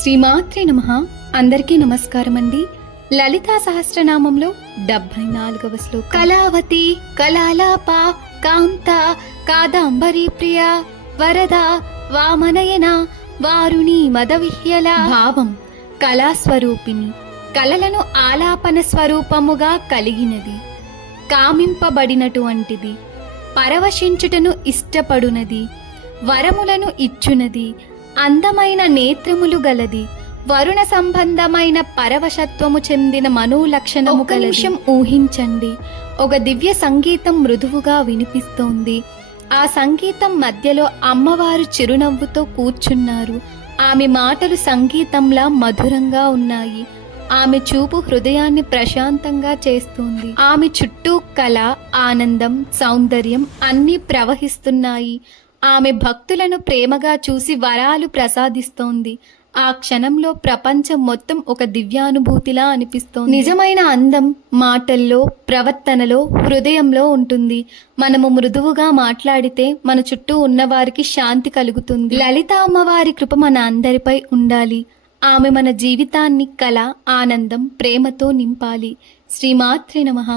శ్రీమాత్రే నమః. అందరికీ నమస్కారం అండి. లలితా సహస్రనామంలో 74వ శ్లోకం. కళావతి కళాలాప కాంత కాదంబరీ ప్రియ వరద వామనయన వారుణి మదవిహ్యల. భావం: కళాస్వరూపిణి, కళలను ఆలాపన స్వరూపముగా కలిగినది, కామింపబడినటువంటిది, పరవశించుటను ఇష్టపడునది, వరములను ఇచ్చునది, అందమైన నేత్రములు గలది, వరుణ సంబంధమైన పరవశత్వము చెందిన మనోలక్షణము గలది. నిమిషం ఊహించండి, ఒక దివ్య సంగీతం మృదువుగా వినిపిస్తోంది. ఆ సంగీతం మధ్యలో అమ్మవారు చిరునవ్వుతో కూర్చున్నారు. ఆమె మాటలు సంగీతంలా మధురంగా ఉన్నాయి. ఆమె చూపు హృదయాన్ని ప్రశాంతంగా చేస్తుంది. ఆమె చుట్టూ కళ, ఆనందం, సౌందర్యం అన్నీ ప్రవహిస్తున్నాయి. ఆమె భక్తులను ప్రేమగా చూసి వరాలు ప్రసాదిస్తోంది. ఆ క్షణంలో ప్రపంచం మొత్తం ఒక దివ్యానుభూతిలా అనిపిస్తోంది. నిజమైన అందం మాటల్లో, ప్రవర్తనలో, హృదయంలో ఉంటుంది. మనము మృదువుగా మాట్లాడితే మన చుట్టూ ఉన్నవారికి శాంతి కలుగుతుంది. లలిత అమ్మవారి కృప మన అందరిపై ఉండాలి. ఆమె మన జీవితాన్ని కళ, ఆనందం, ప్రేమతో నింపాలి. శ్రీమాత్రే నమః.